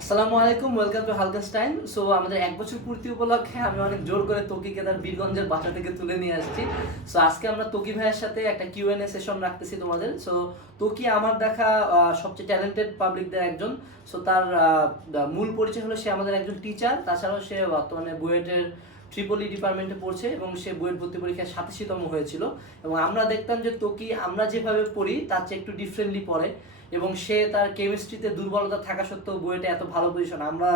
আসসালামু আলাইকুম, welcome to হালকাস্টাইন। So আমাদের 1 বছর পূর্তি উপলক্ষে আমি অনেক জোর করে তকিকে তার বীরগঞ্জের বাসা থেকে তুলে নিয়ে আসছি। সো আজকে আমরা তকি ভাইয়ের সাথে একটা কিউএনএ সেশন রাখতেছি তোমাদের। সো তকি আমার দেখা সবচেয়ে ট্যালেন্টেড পাবলিকদের একজন। সো তার মূল পরিচয় হলো সে আমাদের একজন টিচার, তাছাড়াও সে বর্তমানে বুয়েটের ট্রিপলি ডিপার্টমেন্টে পড়ছে এবং সে বুয়েট ভর্তি পরীক্ষায় 87তম হয়েছিল। এবং আমরা দেখতাম যে তকি আমরা যেভাবে পড়ি তার চেয়ে একটু ডিফারেন্টলি পড়ে, এবং সে তার কেমিস্ট্রিতে দুর্বলতা থাকা সত্ত্বেও বুয়েটে এত ভালো পজিশন আমরা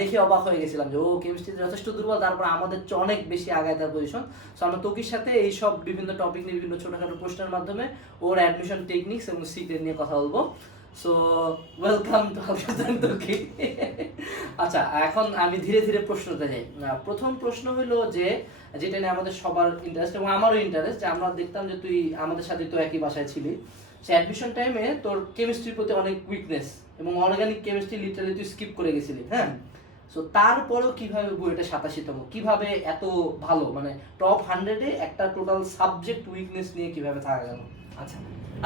দেখে অবাক হয়ে গেছিলাম যে ও কেমিস্ট্রিতে যথেষ্ট দুর্বল, তারপর আমাদের চেয়ে অনেক বেশি আগায় তার পজিশন। সো আমরা তকির সাথে এই সব বিভিন্ন টপিক নিয়ে বিভিন্ন ছোটখাটো প্রশ্নের মাধ্যমে ওর অ্যাডমিশন টেকনিক্স এবং সিক্রেট নিয়ে কথা বলবো। সো ওয়েলকাম টু হালকাস্টাইন তকি। আচ্ছা, এখন আমি ধীরে ধীরে প্রশ্নতে যাই। প্রথম প্রশ্ন হলো যে যেটা নিয়ে আমাদের সবার ইন্টারেস্ট এবং আমারও ইন্টারেস্ট, যে আমরা দেখতাম যে তুই আমাদের সাথে তো একই বাসায় ছিলি। সে অ্যাডমিশন টাইমে তোর কেমিস্ট্রির প্রতি অনেক উইকনেস এবং অর্গানিক কেমিস্ট্রি লিটারালি তুই স্কিপ করে গেছিলি, হ্যাঁ। সো তারপরেও কিভাবে বইটা 87তম, কিভাবে এত ভালো, মানে টপ 100-এ একটা টোটাল সাবজেক্ট উইকনেস নিয়ে কিভাবে থাকা গেল? আচ্ছা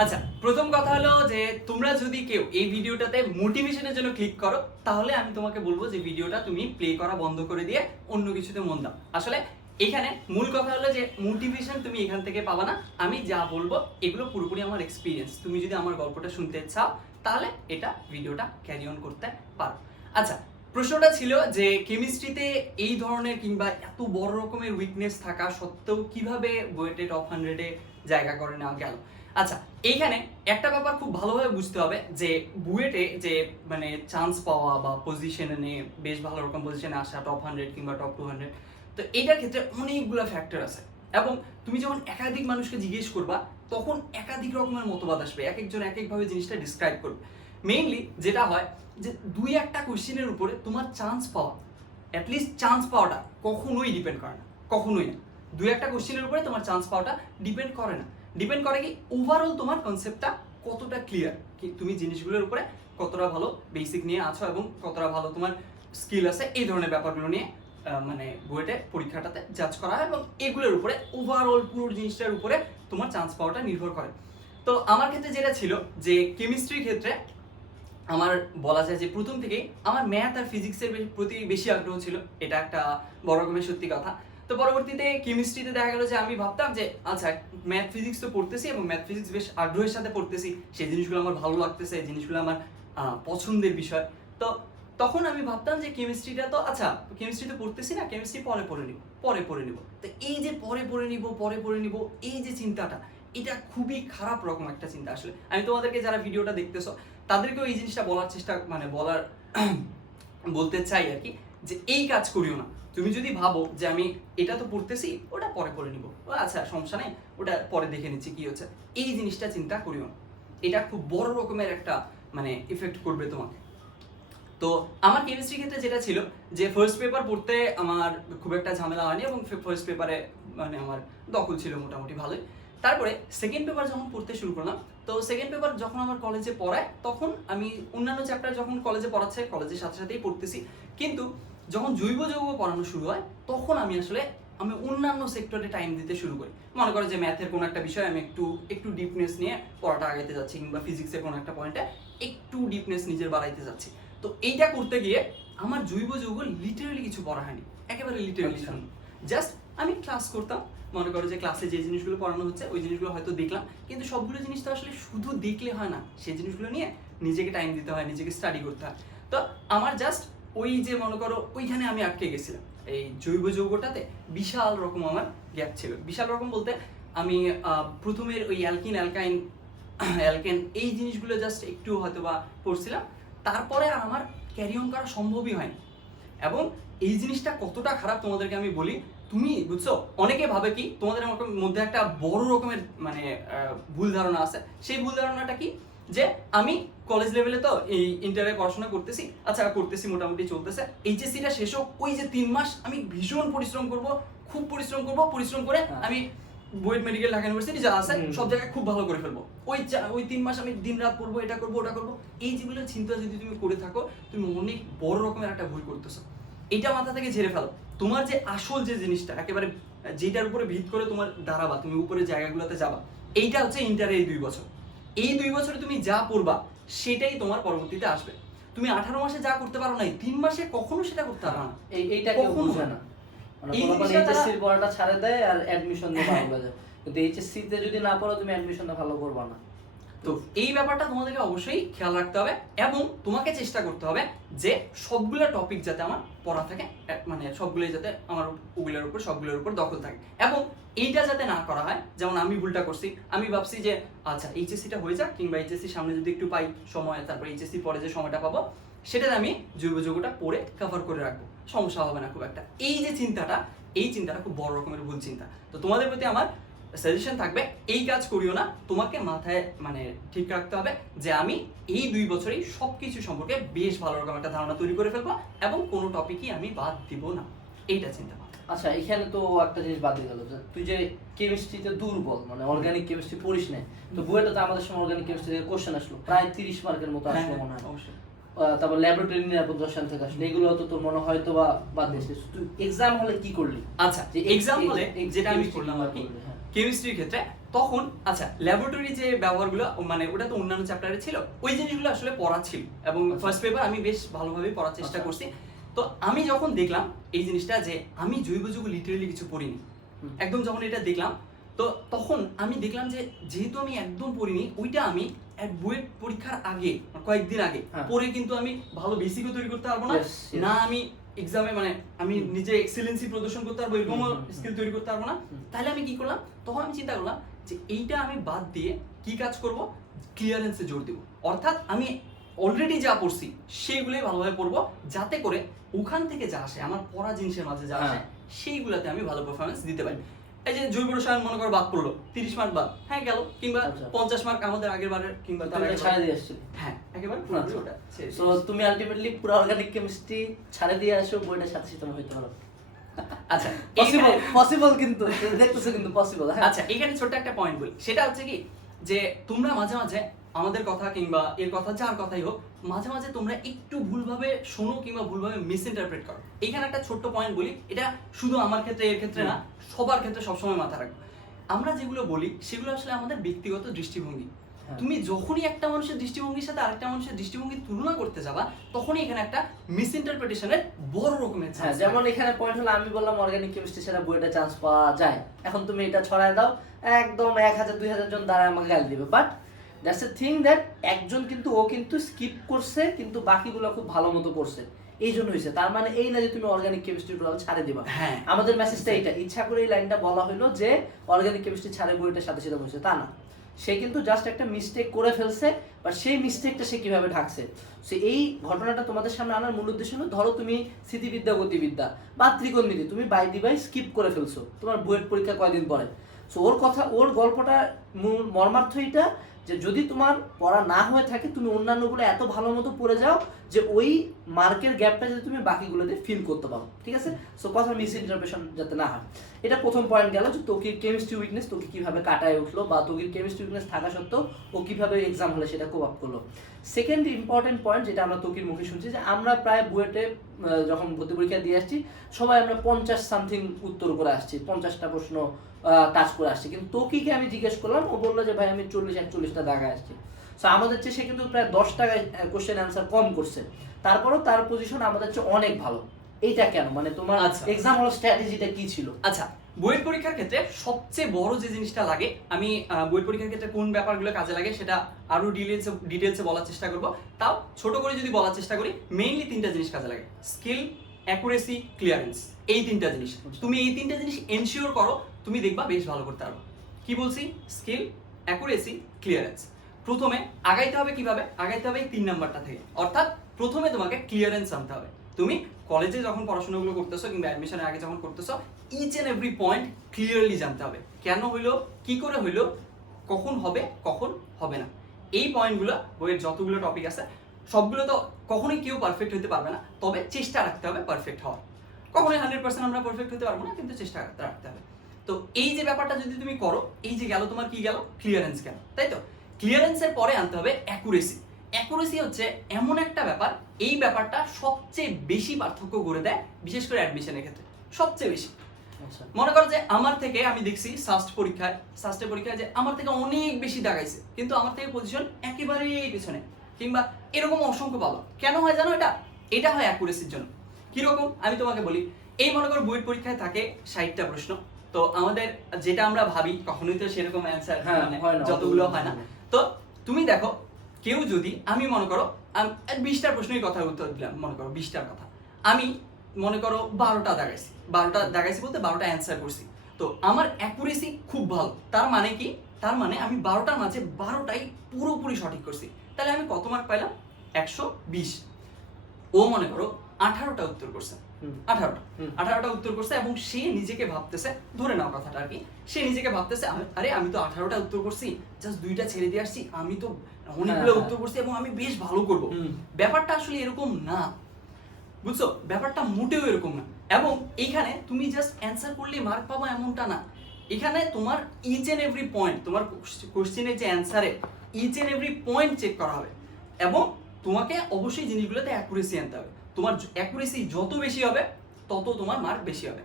আচ্ছা, প্রথম কথা হলো যে তোমরা যদি কেউ এই ভিডিওটাতে মোটিভেশনের জন্য ক্লিক করো, তাহলে আমি তোমাকে বলবো যে ভিডিওটা তুমি প্লে করা বন্ধ করে দিয়ে অন্য কিছুতে মন দাও। আসলে এখানে মূল কথা হলো যে মোটিভেশন তুমি এখান থেকে পাবা না। আমি যা বলবো এগুলো পুরোপুরি আমার এক্সপিরিয়েন্স। তুমি যদি আমার গল্পটা শুনতে চাও তাহলে এটা ভিডিওটা ক্যারি অন করতে পারো। আচ্ছা, প্রশ্নটা ছিল যে কেমিস্ট্রিতে এই ধরনের কিংবা এত বড় রকমের উইকনেস থাকা সত্ত্বেও কিভাবে বুয়েটে টপ 100-এ জায়গা করে নেওয়া গেল। আচ্ছা, এইখানে একটা ব্যাপার খুব ভালোভাবে বুঝতে হবে যে বুয়েটে যে মানে চান্স পাওয়া বা পজিশনে নিয়ে বেশ ভালো রকম পজিশনে আসা, টপ 100 কিংবা টপ 200, তো এইটার ক্ষেত্রে অনেকগুলো ফ্যাক্টর আছে। এবং তুমি যখন একাধিক মানুষকে জিজ্ঞেস করবা তখন একাধিক রকমের মতবাদ আসবে, এক একজন এক একভাবে জিনিসটা ডিসক্রাইব করবে। মেইনলি যেটা হয় যে দুই একটা কোশ্চেনের উপরে তোমার চান্স পাওয়া, অ্যাটলিস্ট চান্স পাওয়াটা কখনোই ডিপেন্ড করে না, কখনোই না। দুই একটা কোশ্চেনের উপরে তোমার চান্স পাওয়াটা ডিপেন্ড করে না। ডিপেন্ড করে কি ওভারঅল তোমার কনসেপ্টটা কতটা ক্লিয়ার, কি তুমি জিনিসগুলোর উপরে কতটা ভালো বেসিক নিয়ে আছো এবং কতটা ভালো তোমার স্কিল আছে, এই ধরনের ব্যাপারগুলো নিয়ে মানে বুয়েটে পরীক্ষাটাতে জাজ করা হয় এবং এগুলোর উপরে ওভারঅল পুরো জিনিসটার উপরে তোমার চান্স পাওয়াটা নির্ভর করে। তো আমার ক্ষেত্রে যেটা ছিল যে কেমিস্ট্রির ক্ষেত্রে আমার বলা যায় যে প্রথম থেকেই আমার ম্যাথ আর ফিজিক্সের প্রতি বেশি আগ্রহ ছিল, এটা একটা বড় রকমের সত্যি কথা। তো পরবর্তীতে কেমিস্ট্রিতে দেখা গেল যে আমি ভাবতাম যে আচ্ছা ম্যাথ ফিজিক্স তো পড়তেছি এবং ম্যাথ ফিজিক্স বেশ আগ্রহের সাথে পড়তেছি, সেই জিনিসগুলো আমার ভালো লাগতেছে, এই জিনিসগুলো আমার পছন্দের বিষয়। তো তখন আমি ভাবতাম যে কেমিস্ট্রিটা তো আচ্ছা কেমিস্ট্রি তো পড়তেছি না, কেমিস্ট্রি পরে পড়ে নিব, পরে পড়ে নিব। তো এই যে পরে পড়ে নিব, পরে পড়ে নিব, এই যে চিন্তাটা, এটা খুবই খারাপ রকম একটা চিন্তা। আসলে আমি তোমাদেরকে যারা ভিডিওটা দেখতেছো তাদেরকেও এই জিনিসটা বলার চেষ্টা মানে বলার বলতে চাই আর কি, যে এই কাজ করিও না। তুমি যদি ভাবো যে আমি এটা তো পড়তেছি, ওটা পরে পড়ে নিব, আচ্ছা সমস্যা নেই, ওটা পরে দেখে নিচ্ছি কি হচ্ছে, এই জিনিসটা চিন্তা করিও না। এটা খুব বড় রকমের একটা মানে ইফেক্ট করবে তোমাকে। তো আমার কেমিস্ট্রি ক্ষেত্রে যেটা ছিল যে ফার্স্ট পেপার পড়তে আমার খুব একটা ঝামেলা হয়নি এবং ফার্স্ট পেপারে মানে আমার দখল ছিল মোটামুটি ভালোই। তারপরে সেকেন্ড পেপার যখন পড়তে শুরু করলাম, তো সেকেন্ড পেপার যখন আমার কলেজে পড়ায় তখন আমি অন্যান্য চ্যাপ্টার যখন কলেজে পড়াচ্ছে কলেজের সাথে সাথেই পড়তেছি, কিন্তু যখন জৈব যৌগ পড়ানো শুরু হয় তখন আমি অন্যান্য সেক্টরে টাইম দিতে শুরু করি। মনে করো যে ম্যাথের কোনো একটা বিষয় আমি একটু একটু ডিপনেস নিয়ে পড়াটা আগাইতে যাচ্ছি, কিংবা ফিজিক্সের কোনো একটা পয়েন্টে একটু ডিপনেস নিজের বাড়াইতে যাচ্ছি। তো এইটা করতে গিয়ে আমার জৈব যৌগ লিটারালি কিছু পড়া হয়নি, একেবারে লিটারালি শুনুন, জাস্ট আমি ক্লাস করতাম। মনে করো যে ক্লাসে যে জিনিসগুলো পড়ানো হচ্ছে ওই জিনিসগুলো হয়তো দেখলাম, কিন্তু সবগুলো জিনিস তো আসলে শুধু দেখলে হয় না, সেই জিনিসগুলো নিয়ে নিজেকে টাইম দিতে হয়, নিজেকে স্টাডি করতে হয়। তো আমার জাস্ট ওই যে মনে করো ওইখানে আমি আটকে গেছিলাম, এই জৈব যৌগটাতে বিশাল রকম আমার গ্যাপ ছিল। বিশাল রকম বলতে আমি প্রথমের ওই অ্যালকিন অ্যালকাইন অ্যালকেন এই জিনিসগুলো জাস্ট একটু হয়তো বা পড়ছিলাম, তারপরে আর আমার ক্যারি অন করা সম্ভবই হয়নি। এবং এই জিনিসটা কতটা খারাপ তোমাদেরকে আমি বলি, তুমি বুঝছো, অনেকে ভাবে কি তোমাদের মধ্যে একটা বড় রকমের মানে ভুল ধারণা আছে। সেই ভুল ধারণাটা কি, যে আমি কলেজ লেভেলে তো এই ইন্টারে পড়াশোনা করতেছি, আচ্ছা করতেছি মোটামুটি চলতেছে, এইচএসসিটা শেষ হোক, ওই যে 3 মাস আমি ভীষণ পরিশ্রম করব, খুব পরিশ্রম করব, পরিশ্রম করে আমি বুয়েট মেডিকেল ঢাকা ইউনিভার্সিটি যা আছে সব জায়গায় খুব ভালো করে ফেলবো, ওই 3 মাস আমি দিন রাত পড়বো, এটা করবো ওটা করবো। এই যেগুলো চিন্তা যদি তুমি করে থাকো, তুমি অনেক বড় রকমের একটা ভুল করতেছো। এইটা মাথা থেকে ঝেড়ে ফেলো। তোমার যে আসল যে জিনিসটা একেবারে যেটার উপরে ভিত করে তোমার দাঁড়াবা, তুমি উপরে জায়গাগুলোতে যাবা, এইটা হচ্ছে ইন্টারে এই 2 বছর। এই 2 বছরে তুমি যা পড়বা সেটাই তোমার পরবর্তীতে আসবে। তুমি 18 মাসে যা করতে পারো না 3 মাসে কখনো সেটা করতে পারো না। এইটা কেউ কখনো বুঝে না, মানে এই বলা জিনিসটা তারা- এইচএসসির পড়াটা ছাড়ে দেয় আর অ্যাডমিশন দিয়ে ভালো হয়ে যায়, কিন্তু এইচএসসি তে যদি না পড়ো তুমি অ্যাডমিশনটা ভালো করবা না। তো এই ব্যাপারটা তোমাদেরকে অবশ্যই খেয়াল রাখতে হবে এবং তোমাকে চেষ্টা করতে হবে যে সবগুলো টপিক যাতে আমার পড়া থাকে, মানে সবগুলোই যাতে আমার সবগুলোর উপর দখল থাকে। এবং এইটা যাতে না করা হয়, যেমন আমি ভুলটা করছি, আমি ভাবছি যে আচ্ছা এইচএসসিটা হয়ে যাক, কিংবা এইচএসসি সামনে যদি একটু পাই সময়, তারপর এইচএসসি পরে যে সময়টা পাবো সেটাতে আমি জৈব যৌগটা পড়ে কভার করে রাখবো, সমস্যা হবে না খুব একটা। এই যে চিন্তাটা, এই চিন্তাটা খুব বড় রকমের ভুল চিন্তা। তো তোমাদের প্রতি আমার সাজেশন থাকবে, এই কাজ করিও না। তোমাকে মাথায় মানে ঠিক রাখতে হবে যে আমি এই 2 বছরেই সবকিছু সম্পর্কে বেশ ভালো রকম একটা ধারণা তৈরি করে ফেলবো এবং কোনো টপিকই আমি বাদ দিব না, এইটা চিন্তা করো। আচ্ছা, এখানে তো একটা জিনিস বাদ দিয়ে গেল যে তুই যে কেমিস্ট্রিতে দুর্বল, মানে অর্গানিক কেমিস্ট্রি পড়িস না, তো বুয়েটে তো আমাদের সময় অর্গানিক কেমিস্ট্রি থেকে কোশ্চেন আসলো প্রায় 30 মার্কের মতো আসলো মনে হয়। অবশ্যই। তারপর ল্যাবরেটরি নিরাপদ রসায়ন থেকে আসলো, এগুলো তো তোর মনে হয় তো বা বাদ দিয়েছিস। তুই এক্সাম হলে কি করলি? আচ্ছা, যে এক্সাম হলে যেটা আমি chemistry করলাম আর কি করলি, হ্যাঁ। কেমিস্ট্রির ক্ষেত্রে, তখন আচ্ছা ল্যাবরেটরি যে ব্যবহারগুলো, মানে ওটা তো অন্যান্য চ্যাপ্টারে ছিল, ওই জিনিসগুলো আসলে পড়া ছিল এবং ফার্স্ট পেপার আমি বেশ ভালোভাবে পড়ার চেষ্টা আচ্ছা। করছি। তো আমি যখন দেখলাম এই জিনিসটা যে আমি জৈব যৌগ লিটারালি কিছু পড়িনি, একদম যখন এটা দেখলাম, তো তখন আমি দেখলাম যে যেহেতু আমি একদম পড়িনি, ওইটা আমি এক বুয়েট পরীক্ষার আগে কয়েকদিন আগে হ্যাঁ। পড়ে কিন্তু আমি ভালো বেসিকও তৈরি করতে পারবো না, Yes, yes. না আমি এক্সামে মানে আমি নিজে এক্সেলেন্সি প্রদর্শন করতে পারবো, এরকমও স্কিল তৈরি করতে পারবো না। তাহলে আমি কি করলাম, তখন আমি চিন্তা করলাম যে এইটা আমি বাদ দিয়ে কি কাজ করব, ক্লিয়ারেন্সে জোর দেবো। অর্থাৎ আমি অলরেডি যা পড়ছি সেইগুলোই ভালোভাবে পড়বো, যাতে করে ওখান থেকে যা আসে, আমার পড়া জিনিসের মাঝে যা আসে, হ্যাঁ। সেইগুলাতে আমি ভালো পারফরমেন্স দিতে পারি। এই যে জৈব রসায়ন মনে করো বাদ পড়লো, 30 মার্ক বাদ, হ্যাঁ গেল, কিংবা আচ্ছা। 50 মার্ক আমাদের আগের বারের, কিংবা তার তুই আগের তো ছাড়ে বারের। দিয়ে আসছিলি। হ্যাঁ একেবারে আচ্ছা। পুরোপুরি ওটা ছেড়ে তো দিয়েছি। তুমি আলটিমেটলি পুরো অর্গানিক কেমিস্ট্রি ছাড়ে দিয়ে আসো, বইটা সাথে সাথে হইতে পারো। আচ্ছা পসিবল, এইখানে- পসিবল, কিন্তু দেখতেছো কিন্তু পসিবল। হ্যাঁ, আচ্ছা এখানে ছোট্ট একটা পয়েন্ট বলি, সেটা হচ্ছে কি যে তোমরা মাঝে মাঝে আমাদের কথা কিংবা এর কথা যার কথাই হোক, মাঝে মাঝে তোমরা একটু ভুলভাবে শোনো কিংবা ভুলভাবে মিস ইন্টারপ্রেট করো। এখানে একটা ছোট্ট পয়েন্ট বলি, এটা শুধু আমার ক্ষেত্রে এর ক্ষেত্রে না, সবার ক্ষেত্রে সবসময় মাথা রাখো। আমরা যেগুলো বলি সেগুলো আসলে আমাদের ব্যক্তিগত দৃষ্টিভঙ্গি। হ্যাঁ। তুমি যখনই একটা মানুষের দৃষ্টিভঙ্গির সাথে আরেকটা মানুষের দৃষ্টিভঙ্গি তুলনা করতে যাবা, তখনই এখানে একটা মিস ইন্টারপ্রিটেশনের বড় রকমের হ্যাঁ, চান্স। যেমন এখানে পয়েন্ট হলো আমি বললাম অর্গানিক কেমিস্ট্রি ছাড়া বইটা চান্স পাওয়া যায়, এখন তুমি এটা ছড়ায় দাও, একদম 1000-2000 জন দ্বারা আমাকে গালি দিবে। But that's a thing that একজন কিন্তু ও কিন্তু স্কিপ করছে, কিন্তু বাকিগুলো খুব ভালো মতো করছে, এই জন্য হয়েছে। তার মানে এই না যে তুমি অর্গানিক কেমিস্ট্রি টোটাল ছাড়ে দিবা। হ্যাঁ। আমাদের মেসেজটা এইটা, ইচ্ছা করে এই লাইনটা বলা হলো যে অর্গানিক কেমিস্ট্রি ছাড়ে বইটার সাথে সাথে বসে, তা না। সে কিন্তু জাস্ট একটা মিস্টেক করে ফেলছে, বা সেই মিস্টেকটা সে কিভাবে ঢাকছে। সো এই ঘটনাটা তোমাদের সামনে আনার মূল উদ্দেশ্য হলো, ধরো তুমি স্থিতিবিদ্যা, গতিবিদ্যা বা ত্রিকোণমিতি তুমি বাই দি বাই স্কিপ করে ফেলছো তোমার বুয়েট পরীক্ষা কয়দিন পরে। সো ওর কথা, ওর গল্পটা মূল মর্মার্থ এটা যে যদি তোমার পড়া না হয়ে থাকে, তুমি অন্যান্যগুলো এত ভালো মতো পড়ে যাও যে ওই মার্কের গ্যাপটা যদি তুমি বাকিগুলোতে ফিল করতে পারো, ঠিক আছে। সো কথা মিস ইন্টারপ্রেশন যাতে না হয়, এটা প্রথম পয়েন্ট গেল যে তোকির কেমিস্ট্রি উইকনেস তোকে কিভাবে কাটায় উঠলো, বা তোকির কেমিস্ট্রি উইকনেস থাকা সত্ত্বেও ও কিভাবে এক্সাম হলে সেটা কোপ আপ করলো। সেকেন্ড ইম্পর্টেন্ট পয়েন্ট যেটা আমরা তোকির মুখে শুনছি, যে আমরা প্রায় বুয়েটে যখন ভর্তি পরীক্ষা দিয়ে আসছি, সবাই আমরা 50 সামথিং উত্তর করে আসছি, 50টা প্রশ্ন টাচ করে আসছি, কিন্তু তোকিকে আমি জিজ্ঞেস করলাম, ও বললো যে ভাই আমি 40-41টা দাগায় আসছি। সো আমাদের চেয়ে সে কিন্তু প্রায় 10 টাকায় কোশ্চেন অ্যান্সার কম করছে, তারপরেও তার পজিশন আমাদের চেয়ে অনেক ভালো। এইটা কেন, মানে তোমার আচ্ছা। এক্সাম হল স্ট্র্যাটেজিটা কি ছিল? আচ্ছা, বুয়েট পরীক্ষার ক্ষেত্রে সবচেয়ে বড় যে জিনিসটা লাগে, আমি বুয়েট পরীক্ষার ক্ষেত্রে কোন ব্যাপারগুলো কাজে লাগে সেটা আরো ডিটেলসে বলার চেষ্টা করব। তাও ছোট করে যদি বলার চেষ্টা করি, মেইনলি 3টা জিনিস কাজে লাগে: স্কিল, অ্যাকুরেসি, ক্লিয়ারেন্স। এই 3টা জিনিস তুমি এই 3টা জিনিস এনশিওর করো, তুমি দেখবা বেশ ভালো করতে পারবে। কি বলছি? Skill, accuracy, clearance. প্রথমে আগাইতে হবে কিভাবে? আগাইতে হবে এই 3 নাম্বারটা থেকে। অর্থাৎ প্রথমে তোমাকে ক্লিয়ারেন্স আনতে হবে। তুমি কলেজে যখন পড়াশোনাগুলো করতেছো কিংবা অ্যাডমিশনের আগে যখন করতেছো, each and every point clearly জানতে হবে। কেন হইলো, কি করে হইলো, কখন হবে, কখন হবে না। এই পয়েন্টগুলো বইয়ের যতগুলো টপিক আছে সবগুলো তো কখনোই কেউ পারফেক্ট হতে পারবে না, তবে চেষ্টা রাখতে হবে পারফেক্ট হওয়ার। কখনোই 100% আমরা পারফেক্ট হতে পারবো না, কিন্তু চেষ্টা রাখতে হবে। তো এই যে ব্যাপারটা যদি তুমি করো, এই যে গেল তোমার কি গেল, ক্লিয়ারেন্স গেল, তাই তো? ক্লিয়ারেন্সের পরে আনতে হবে অ্যাকুরেসি। অ্যাকুরেসি হচ্ছে এমন একটা ব্যাপার, এই ব্যাপারটা সবচেয়ে বেশি পার্থক্য করে দেয়, বিশেষ করে অ্যাডমিশনের ক্ষেত্রে সবচেয়ে বেশি। আচ্ছা, মনে করো যে আমার থেকে, আমি দেখছি সাস্টের পরীক্ষায় যে আমার থেকে অনেক বেশি দাগাইছে, কিন্তু আমার থেকে পজিশন একেবারেই পিছনে, কিংবা এরকম অসংখ্য পাবা। কেন হয় জানো এটা? এটা হয় অ্যাকুরেসির জন্য। কিরকম আমি তোমাকে বলি, এই মনে করো বুয়েট পরীক্ষায় থাকে 60টা প্রশ্ন, তো আমাদের যেটা আমরা ভাবি কখনোই তো সেরকম অ্যান্সার মানে যতগুলো হয় না। তো তুমি দেখো কেউ যদি, আমি মনে করো 20টার প্রশ্নের কথা উত্তর দিলাম, মনে করো 20টার কথা, আমি মনে করো 12টা দাগাইছি বলতে 12টা অ্যান্সার করছি, তো আমার অ্যাকুরেসি খুব ভালো। তার মানে কি? তার মানে আমি 12টার মাঝে 12টাই পুরোপুরি সঠিক করছি। তাহলে আমি কত মার্ক পাইলাম? 120। ও মনে করো 18টা উত্তর করছে, 18টা উত্তর করছে, এবং সে নিজেকে ভাবতেছে, ধরে নাও কথাটা আর কি, সে নিজেকে ভাবতেছে আরে আমি তো 18টা উত্তর করছি, জাস্ট 2টা ছেড়ে দিয়ে আসছি, আমি তো অনেকগুলো উত্তর করছি এবং আমি বেশ ভালো করব। ব্যাপারটা আসলে এরকম না, বুঝছো? ব্যাপারটা মোটেও এরকম না। এবং এইখানে তুমি জাস্ট অ্যান্সার করলে মার্ক পাবা এমনটা না। এখানে তোমার ইচ এন্ড এভরি পয়েন্ট, তোমার কোশ্চেনের যে অ্যান্সারে each and every point check করা হবে, এবং তোমাকে অবশ্যই জিনিসগুলোতে অ্যাকুরেসি আনতে হবে। তোমার অ্যাকুরেসি যত বেশি হবে তত তোমার মার্ক বেশি হবে।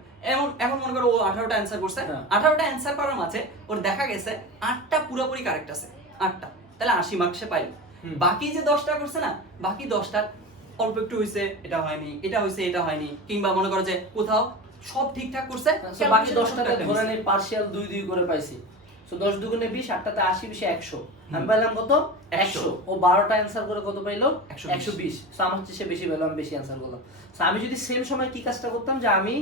এখন মনে করো ও 18টা অ্যান্সার করছে, 18টা অ্যান্সার করার মাঝে ওর দেখা গেছে 8টা পুরোপুরি কারেক্ট আছে, 8টা, তাহলে 80 মার্ক সে পাইল। বাকি যে 10টা করছে না, বাকি 10টার অল্প একটু হয়েছে, এটা হয়নি, এটা হয়েছে, এটা হয়নি, কিংবা মনে করো যে কোথাও সব ঠিকঠাক করছে, বাকি 10টাতে ধরে নেই পার্শিয়াল 2-2 করে পাইছি, সো 10 দুগুণে 20, 8টাতে 80, 20 100, আমি পাইলাম কত? 100। ও 12টা অ্যান্সার করে কত পাইলো? 120। সো আমার চেয়ে সে বেশি পেলো, আমি বেশি অ্যান্সার করলাম। সো আমি যদি সেম সময় কি কাজটা করতাম, যে আমি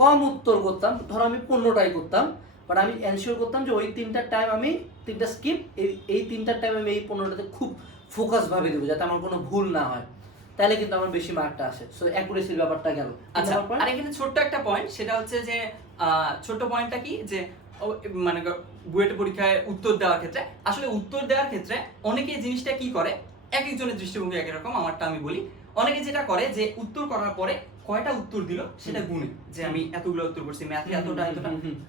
কম উত্তর করতাম, ধরো আমি 15টাই করতাম, বাট আমি এনশিওর করতাম যে ওই 3টার টাইম আমি 3টা স্কিপ, এই 3টার টাইম আমি এই 15টাতে খুব ফোকাস ভাবে দেবো, যাতে আমার কোনো ভুল না হয়, তাহলে কিন্তু আমার বেশি মার্কটা আসে। সো অ্যাকুরেসির ব্যাপারটা গেল। আচ্ছা, আর এখানে ছোট্ট একটা পয়েন্ট, সেটা হচ্ছে যে ছোট্ট পয়েন্টটা কি, যে মানে বুয়েট পরীক্ষায় উত্তর দেওয়ার ক্ষেত্রে, আসলে উত্তর দেওয়ার ক্ষেত্রে অনেকে জিনিসটা কি করে, এক একজনের দৃষ্টিভঙ্গি এক রকম, আমারটা আমি বলি। অনেকে যেটা করে যে উত্তর করার পরে কয়টা উত্তর দিল সেটা গুনে, যে আমি এতগুলো উত্তর করছি, ম্যাথে এতটা।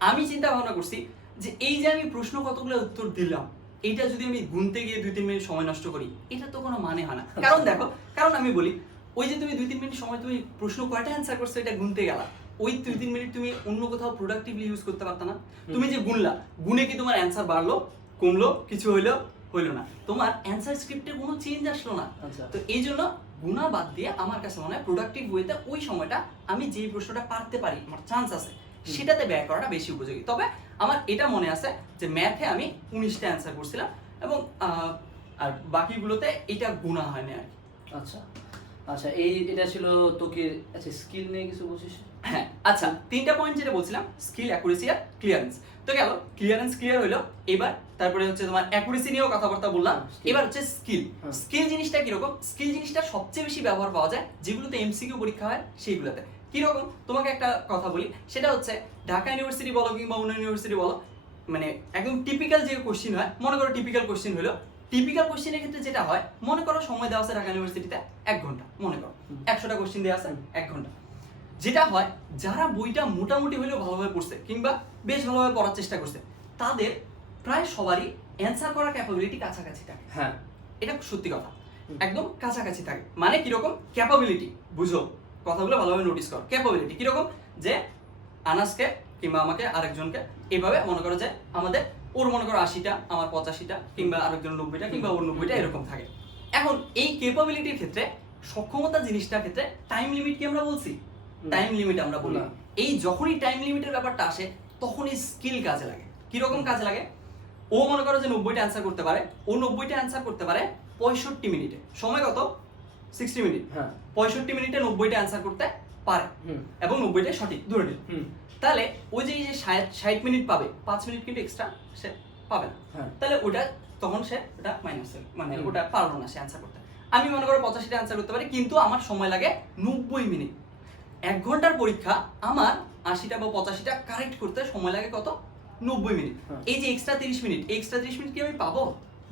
আমি চিন্তা ভাবনা করছি যে এই যে আমি প্রশ্ন কতগুলো উত্তর দিলাম, এইটা যদি আমি গুনতে গিয়ে 2-3 মিনিট সময় নষ্ট করি, এটা তো কোনো মানে হয় না। কারণ দেখো, কারণ আমি বলি, ওই যে তুমি 2-3 মিনিট সময় তুমি প্রশ্ন কয়টা অ্যান্সার করছো এটা গুনতে গেলা, ওই 2-3 মিনিট তুমি অন্য কোথাও প্রোডাক্টিভলি ইউজ করতে পারতা না। তুমি যে গুনলা, গুনে কি তোমার অ্যান্সার বাড়লো, কমলো, কিছু হইলো না, তোমার অ্যান্সার স্ক্রিপ্টে কোনো চেঞ্জ আসলো না। তো এই জন্য গুণা বাদ দিয়ে আমার কাছে মনে হয় প্রোডাক্টিভ ওয়েতে ওই সময়টা আমি যেই প্রশ্নটা পারতে পারি, আমার চান্স আছে, সেটাতে ব্যয় করাটা বেশি উপযোগী। তবে আমার এটা মনে আছে যে ম্যাথে আমি 19টা অ্যান্সার করছিলাম, এবং আর বাকিগুলোতে এটা গুণা হয়নি আর কি। আচ্ছা আচ্ছা, এটা ছিল তোকের। আচ্ছা, স্কিল নিয়ে কিছু বলছিস? হ্যাঁ, আচ্ছা, 3টা পয়েন্ট যেটা বলছিলাম, স্কিল, অ্যাকুরেসি আর ক্লিয়ারেন্স। তো গেল, ক্লিয়ারেন্স ক্লিয়ার হইলো। এবার তারপরে হচ্ছে তোমার অ্যাকুরেসি নিয়েও কথাবার্তা বললাম। এবার হচ্ছে স্কিল। স্কিল জিনিসটা কিরকম? স্কিল জিনিসটা সবচেয়ে বেশি ব্যবহার পাওয়া যায় যেগুলোতে এমসিকিউ পরীক্ষা হয় সেইগুলোতে। কিরকম? তোমাকে একটা কথা বলি, সেটা হচ্ছে ঢাকা ইউনিভার্সিটি বলো কিংবা অন্য ইউনিভার্সিটি বলো, মানে একদম টিপিক্যাল যে কোশ্চিন হয়, মনে করো টিপিক্যাল কোশ্চিন হলো, টিপিক্যাল কোশ্চিনের ক্ষেত্রে যেটা হয়, মনে করো সময় দেওয়া আছে ঢাকা ইউনিভার্সিটিতে 1 ঘন্টা, মনে করো 100টা কোশ্চিন দেওয়া আছে 1 ঘন্টা। যেটা হয়, যারা বইটা মোটামুটি হলেও ভালোভাবে পড়ছে কিংবা বেশ ভালোভাবে পড়ার চেষ্টা করছে, তাদের প্রায় সবারই অ্যান্সার করার ক্যাপাবিলিটি কাছাকাছি থাকে। হ্যাঁ, এটা সত্যি কথা, একদম কাছাকাছি থাকে। মানে কিরকম ক্যাপাবিলিটি, বুঝো, কথাগুলো ভালোভাবে নোটিস করো। ক্যাপাবিলিটি কিরকম, যে আনাসকে কিংবা আমাকে আরেকজনকে এইভাবে মনে করো যে আমাদের, ওর মনে করো 80টা, আমার 85টা, কিংবা আরেকজন 90টা, কিংবা ওর 90টা, এরকম থাকে। এখন এই ক্যাপাবিলিটির ক্ষেত্রে, সক্ষমতা জিনিসটার ক্ষেত্রে টাইম লিমিট কি আমরা বলছি? টাইম লিমিট আমরা বলি। এই যখনই টাইম লিমিটের ব্যাপারটা আসে, তখনই স্কিল কাজে লাগে। কিরকম কাজে লাগে? ও মনে করো যে 90টা অ্যান্সার করতে পারে, ও 90টা অ্যান্সার করতে পারে 65 মিনিটে। সময় কত? 60 মিনিট। 65 মিনিটে 90টা অ্যান্সার করতে পারে, এবং 90টাই সঠিক ধরে নিল। তাহলে ওই যে 60 মিনিট পাবে, 5 মিনিট কিন্তু এক্সট্রা সে পাবে না। তাহলে ওটা তখন সে ওটা মাইনাস, মানে ওটা পারলো না সে অ্যান্সার করতে। আমি মনে করো 85টা অ্যান্সার করতে পারি, কিন্তু আমার সময় লাগে 90 মিনিট। 1 ঘন্টার পরীক্ষা, আমার 80টা বা 85টা কারেক্ট করতে সময় লাগে কত? 90 মিনিট। এই যে এক্সট্রা 30 মিনিট, এক্সট্রা 30 মিনিট কি আমি পাবো?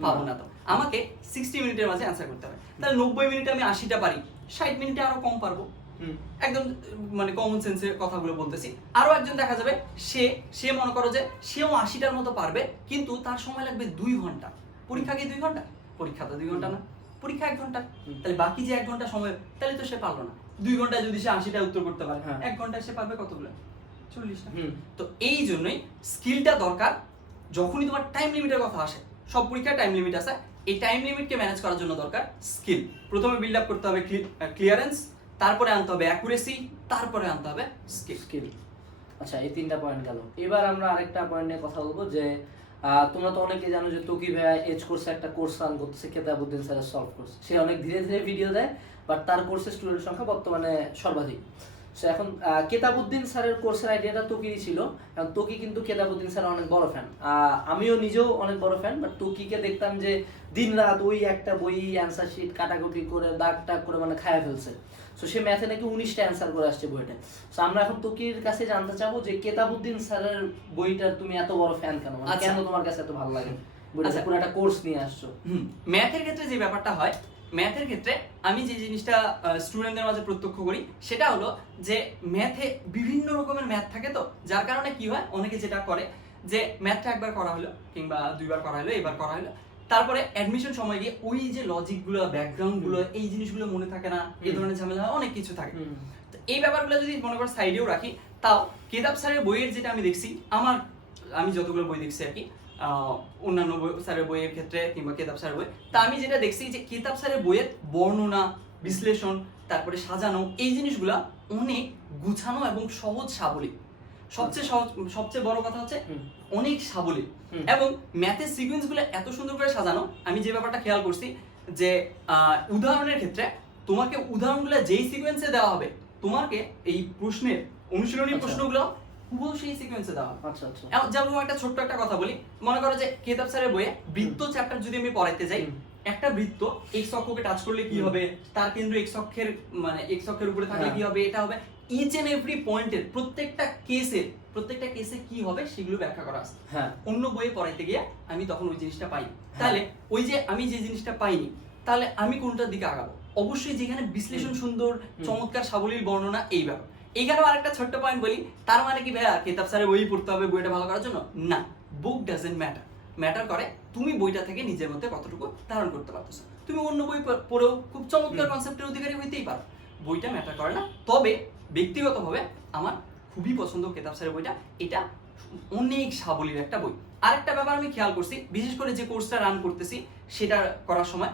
পাবো না। তো আমাকে 60 মিনিটের মাঝে অ্যান্সার করতে হবে। তাহলে 90 মিনিটে আমি 80টা পারি, 60 মিনিটে আরো কম পারবো। একদম মানে কমন সেন্সের কথাগুলো বলতেছি। আরো একজন দেখা যাবে, সে মনে করো যে সেও 80টার মতো পারবে, কিন্তু তার সময় লাগবে 2 ঘন্টা। পরীক্ষা কি 2 ঘন্টা? পরীক্ষা তো 2 ঘন্টা না, পরীক্ষা 1 ঘন্টা। তাহলে বাকি যে 1 ঘন্টা সময়, তাহলে তো সে পারলো না। 2 ঘন্টায় যদি সে 80টা উত্তর করতে পারে, 1 ঘন্টায় সে পারবে কতগুলো? 40টা। তো এই জন্যই স্কিলটা দরকার। যখনই তোমার টাইম লিমিটের কথা আসে, সব পরীক্ষায় টাইম লিমিট আছে, এই টাইম লিমিটকে ম্যানেজ করার জন্য দরকার স্কিল। প্রথমে বিল্ড আপ করতে হবে ক্লিয়ারেন্স, তারপরে আনতে হবে অ্যাকুরেসি, তারপরে আনতে হবে স্কিল। আচ্ছা, এই 3টা পয়েন্ট গেল। এবার আমরা আরেকটা পয়েন্ট নিয়ে কথা বলবো যে তোমরা তো অনেকেই জানো যে তকি ভাইয়া এজ কোর্সে একটা কোর্স রান করতেছে, কেতাবুদ্দিন স্যারের সলভ কোর্স। সে অনেক ধীরে ধীরে ভিডিও দেয়, বাট তার কোর্সের স্টুডেন্ট সংখ্যা বর্তমানে সর্বাধিক। সো এখন কেতাবুদ্দিন স্যারের কোর্সের আইডিয়াটা তকিরই ছিল, কারণ তকি কিন্তু কেতাবুদ্দিন স্যার অনেক বড় ফ্যান। আমিও নিজেও অনেক বড় ফ্যান, বাট তকিকে দেখতাম যে দিন রাত ওই একটা বই অ্যান্সার শিট কাটাকুটি করে দাগ টাগ করে মানে খায়া ফেলছে। সো সে ম্যাথে নাকি 19টা অ্যান্সার করে আসছে বইটা। সো আমরা এখন তকির কাছে জানতে চাবো যে কেতাবুদ্দিন স্যারের বইটার তুমি এত বড় ফ্যান কেন, মানে কেন তোমার কাছে এত ভালো লাগে বইটা, পুরো একটা কোর্স নিয়ে আসছো? ম্যাথের ক্ষেত্রে যে ব্যাপারটা হয়, ম্যাথের ক্ষেত্রে আমি যে জিনিসটা স্টুডেন্টদের মাঝে প্রত্যক্ষ করি সেটা হলো যে ম্যাথে বিভিন্ন রকমের ম্যাথ থাকে, তো যার কারণে কি হয়, অনেকে যেটা করে যে ম্যাথটা একবার করা হলো কিংবা 2বার করা হলো, এবার করা হলো, তারপরে অ্যাডমিশন সময় গিয়ে ওই যে লজিকগুলো ব্যাকগ্রাউন্ডগুলো এই জিনিসগুলো মনে থাকে না, এই ধরনের ঝামেলা অনেক কিছু থাকে। তো এই ব্যাপারগুলো যদি মনে করো সাইডেও রাখি, তাও কেতাব স্যারের বইয়ের যেটা আমি দেখছি, আমি যতগুলো বই দেখছি আর কি, অন্যান্য স্যারের বইয়ের ক্ষেত্রে কিংবা কেতাব স্যারের বই, তা আমি যেটা দেখছি যে কেতাব স্যারের বইয়ের বর্ণনা, বিশ্লেষণ, তারপরে সাজানো, এই জিনিসগুলা অনেক গুছানো এবং সহজ সাবলীল। সবচেয়ে বড় কথা হচ্ছে অনেক সাবলীল, এবং ম্যাথের সিকোয়েন্সগুলো এত সুন্দর করে সাজানো। আমি যে ব্যাপারটা খেয়াল করছি যে উদাহরণের ক্ষেত্রে তোমাকে উদাহরণগুলো যেই সিকোয়েন্সে দেওয়া হবে, তোমাকে এই প্রশ্নের অনুশীলনী প্রশ্নগুলো হুবহু সেই সিকোয়েন্সে দেওয়া। আচ্ছা আচ্ছা। যেমন একটা ছোট্ট একটা কথা বলি, মনে করো যে কেতাব স্যারের বইয়ে বৃত্ত চ্যাপ্টার যদি আমি পড়াইতে যাই, একটা বৃত্ত এক্স অক্ষকে টাচ করলে কি হবে, তার কেন্দ্র এক্স অক্ষের মানে এক্স অক্ষের উপরে থাকলে কি হবে, এটা হবে, ইচ এন্ড এভরি পয়েন্টের প্রত্যেকটা কেসে কি হবে সেগুলো ব্যাখ্যা করা আছে। হ্যাঁ, অন্য বইয়ে পড়াইতে গিয়ে আমি তখন ওই জিনিসটা পাই। তাহলে ওই যে আমি যে জিনিসটা পাইনি, তাহলে আমি কোনটার দিকে আগাবো? অবশ্যই যেখানে বিশ্লেষণ সুন্দর, চমৎকার সাবলীল বর্ণনা, এই ব্যাপার। এইখানেও আরেকটা ছোট্ট পয়েন্ট বলি, তার মানে কি ভাইয়া কেতাব স্যারের বই পড়তে হবে বইটা ভালো করার জন্য? না, বুক ডাজন্ট ম্যাটার করে তুমি বইটা থেকে নিজের মধ্যে কতটুকু ধারণ করতে পারতেছো। তুমি অন্য বই পড়েও খুব চমৎকার কনসেপ্টের অধিকারী হইতেই পারো, বইটা ম্যাটার করে না। তবে ব্যক্তিগতভাবে আমার খুবই পছন্দ কেতাব স্যারের বইটা, এটা অনেক সাবলীল একটা বই। আরেকটা ব্যাপার আমি খেয়াল করছি, বিশেষ করে যে কোর্সটা রান করতেছি সেটা করার সময়,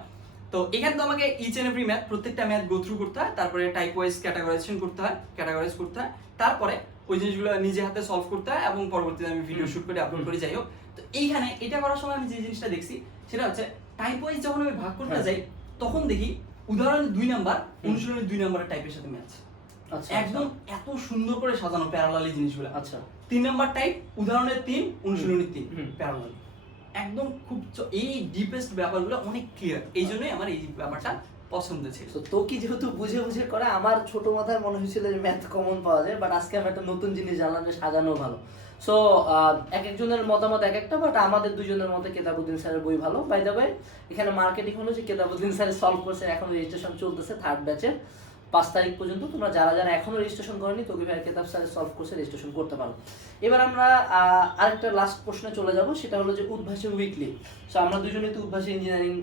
তো এখানে তো আমাকে ইচ এন্ড এভরি ম্যাথ, প্রত্যেকটা ম্যাথ গো থ্রু করতে হয়, তারপরে টাইপ ওয়াইজ ক্যাটাগরাইজেশন করতে হয়, ক্যাটাগরাইজ করতে হয়, তারপরে ওই জিনিসগুলো নিজে হাতে সলভ করতে হয়, এবং পরবর্তীতে আমি ভিডিও শুট করে আপলোড করি, যাই হোক। তো এইখানে এটা করার সময় আমি যে জিনিসটা দেখছি সেটা হচ্ছে টাইপ ওয়াইজ যখন আমি ভাগ করতে যাই, তখন দেখি উদাহরণ 2 নাম্বার, অনুশীলনের 2 নাম্বারের টাইপের সাথে ম্যাচ, একদম এত সুন্দর করে সাজানো প্যারালালি জিনিসগুলো। আচ্ছা, 3 নাম্বার টাইপ, উদাহরণের 3, অনুশীলনের 3, প্যারালালি, একদম খুব এই ডিপেস্ট ব্যাপারগুলো অনেক ক্লিয়ার। এই জন্যই আমার এই ব্যাপারটা পছন্দ ছিল। তো কি যেহেতু বুঝে বুঝে করে, আমার ছোট মাথায় মনে হয়েছিল যে ম্যাথ কমন পাওয়া যায়, বাট আজকে আমি একটা নতুন জিনিস জানলাম যে সাজানো ভালো। সো এক একজনের মতামত এক একটা, বাট আমাদের দুজনের মতে কেতাবুদ্দিন স্যারের বই ভালো। বাই দ্য ওয়ে, এখানে মার্কেটিং হলো যে কেতাবুদ্দিন স্যারের সলভ করছে, এখন রেজিস্ট্রেশন চলতেছে 3rd ব্যাচের 5 তারিখ পর্যন্ত। তোমরা যারা যারা এখনো রেজিস্ট্রেশন করেনি, তকি ভাইয়ের কেতাব স্যারের সলভ কোর্সে রেজিস্ট্রেশন করতে পারো। এবার আমরা আরেকটা লাস্ট প্রশ্নে চলে যাব, সেটা হলো যে উদ্ভাসের উইকলি। সো আমরা দুজনেই তো উদ্ভাসী ইঞ্জিনিয়ারিং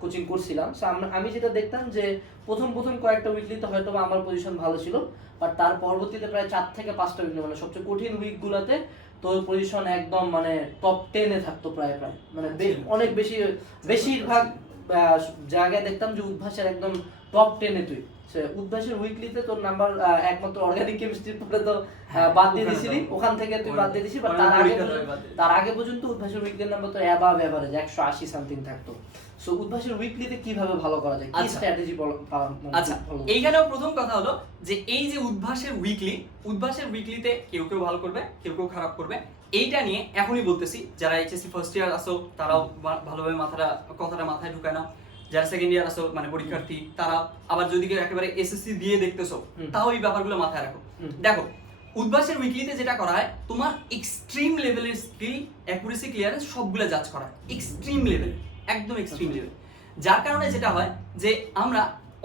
কোচিং করছিলাম। সো আমি যেটা দেখতাম যে প্রথম কয়েকটা উইকলিতে হয়তো আমার পজিশন ভালো ছিল, বাট তার পরবর্তীতে প্রায় 4 থেকে 5টা উইকলি, মানে সবচেয়ে কঠিন উইকগুলোতে তোর পজিশন একদম মানে টপ 10-এ থাকতো প্রায় মানে অনেক বেশিরভাগ জায়গায় দেখতাম যে উদ্ভাসের একদম টপ 10-এ তুই। উদ্ভাসের উইকলিতে তোর নাম্বার একমাত্র অর্গানিক কেমিস্ট্রি পড়ে তো বাদ দিয়ে দিছিলি, ওখান থেকে তুই বাদ দিয়ে দিছিস, বাট তার আগে পর্যন্ত উদ্ভাসের উইকলির নাম্বার তো অ্যাবাভ এভারেজ 180 সামথিং থাকতো। সো উদ্ভাসের উইকলিতে কিভাবে ভালো করা যায়, কি স্ট্র্যাটেজি আচ্ছা, এইখানেও প্রথম কথা হলো যে এই যে উদ্ভাসের উইকলিতে কেউ ভালো করবে, কেউ খারাপ করবে। এইটা নিয়ে এখনই বলতেছি, যারা এইচএসসি ফার্স্ট ইয়ার আসো তারাও ভালোভাবে কথাটা মাথায় ঢুকায় না, যারা সেকেন্ড ইয়ার আসো মানে পরীক্ষার্থী তারা, আবার যদি একেবারে এসএসসি দিয়ে দেখতেছো তাও এই ব্যাপারগুলো মাথায় রাখো। দেখো, উদ্ভাসের উইকলিতে যেটা করা হয়, তোমার এক্সট্রিম লেভেলের স্কিল, অ্যাকুরেসি, ক্লিয়ারেন্স সবগুলো জাজ করা হয়, এক্সট্রিম লেভেল, একদম এক্সট্রিম লেভেল। যার কারণে যেটা হয় যে আমরা